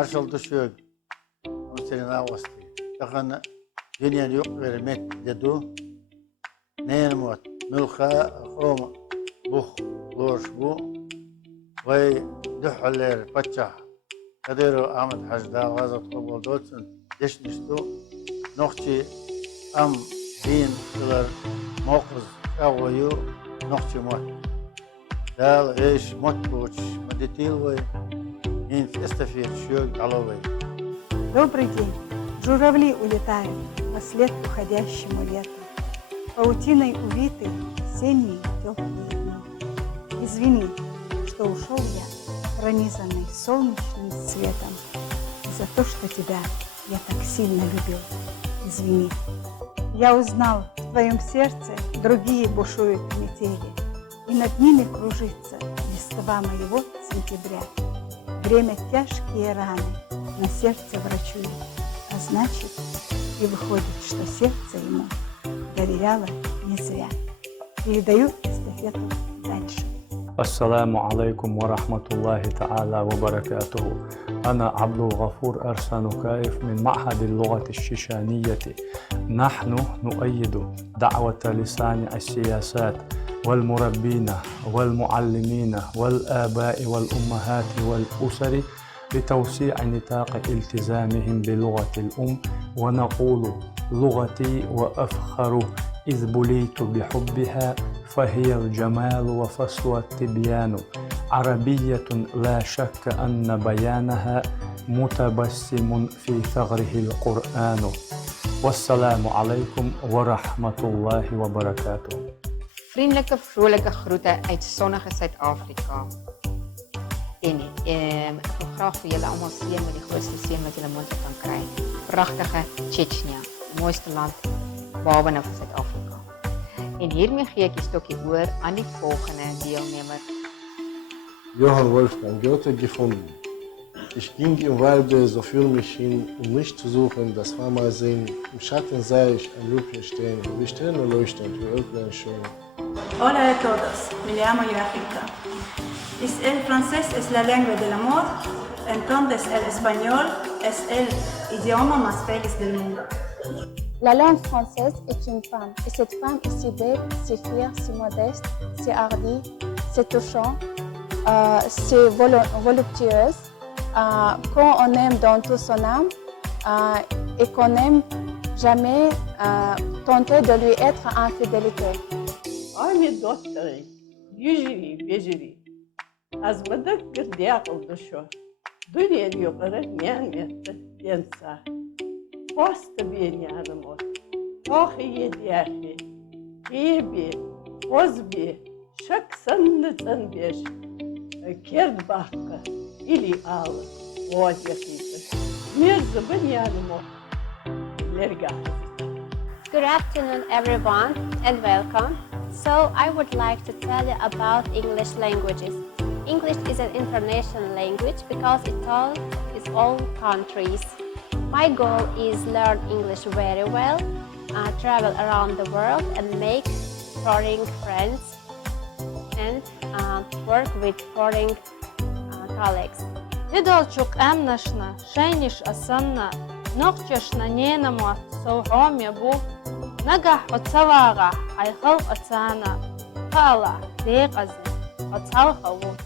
Marshall düşüyor. Onu senin ağustı. Takana dünya yok vermek dedu. Neyin muat? Mülka Roma. Buh, lorş bu. Vay dühler paça. Kaderu Ahmet Hacda gazet kabul dolsun. Deşniştu. Nokçi am din kılar موقز أغويو نقطة موت دال إيش موت بوش مدتيل وي إنت استفيد شو على وي. Добрый день. Журавли улетают вслед уходящему лету. Паутиной увиты осенние теплые дни. Извини, что ушел я, пронизанный солнечным светом. За то, что тебя я так сильно любил. Извини. Я узнал, в твоем сердце другие бушуют метели, и над ними кружится листва моего сентября. Время тяжкие раны на сердце врачует, а значит, и выходит, что сердце ему доверяло не зря. Передаю эстафету дальше. السلام عليكم ورحمة الله تعالى وبركاته. أنا عبد الغفور أرسان كايف من معهد اللغة الشيشانية. نحن نؤيد دعوة لسان السياسات والمربين والمعلمين والآباء والأمهات والأسر لتوسيع نطاق التزامهم بلغة الأم، ونقول لغتي وأفخر إذ بليت بحبها، فهي الجمال وفصل التبيان، عربية لا شك أن بيانها متبسم في ثغره القرآن. والسلام عليكم ورحمة الله وبركاته. Vriendelijke, vrolijke groeten uit zonnige Zuid-Afrika. En ik wil graag voor jullie allemaal seën met die grootste seën wat jullie moontlik kan krijgen. Prachtige Tsjetsjenië, het mooiste land behalve nou van Zuid-Afrika. En hiermee geef ik je stokje oor aan die volgende deelnemer. Johann Wolfgang Goethe gefunden. Ich ging im Walde, so für mich hin, nicht zu suchen, das Warmsehen. Im Schatten sah ich ein Lübchen stehen, wie Sterne leuchtend, wie Öglein schön. Hola a todos, me llamo Joaquita. El francés es la lengua del amor, entonces el español es el idioma más feliz del mundo. La langue française est une femme, et cette femme est si belle, si fière, si modeste, si hardie, si touchante, si voluptueuse, qu'on on aime dans toute son âme et qu'on n'aime jamais tenter de lui être infidélité. Ahmet Dostary, yücri, beceri, azmadık bir diyakıldı şu. Dünyada yukarı nimetli yensa. Posta bir yarım ol. Oh yediyahli, ibi, ozbi, şaksanlıtan beş. Kerd bakka, ili alı, oz yakıydı. Mirzi bin yarım ol. Lergahı. Good afternoon, everyone, and welcome. So, I would like to tell you about English languages. English is an international language because it is all countries. My goal is learn English very well, travel around the world, and make foreign friends and work with foreign colleagues. Недолчук эмнашна, шейниш асанна, ногчашна ненамуат, соугом ябу, нагах отсавага, айхал отсана, кала, деqazna, отсалхаву.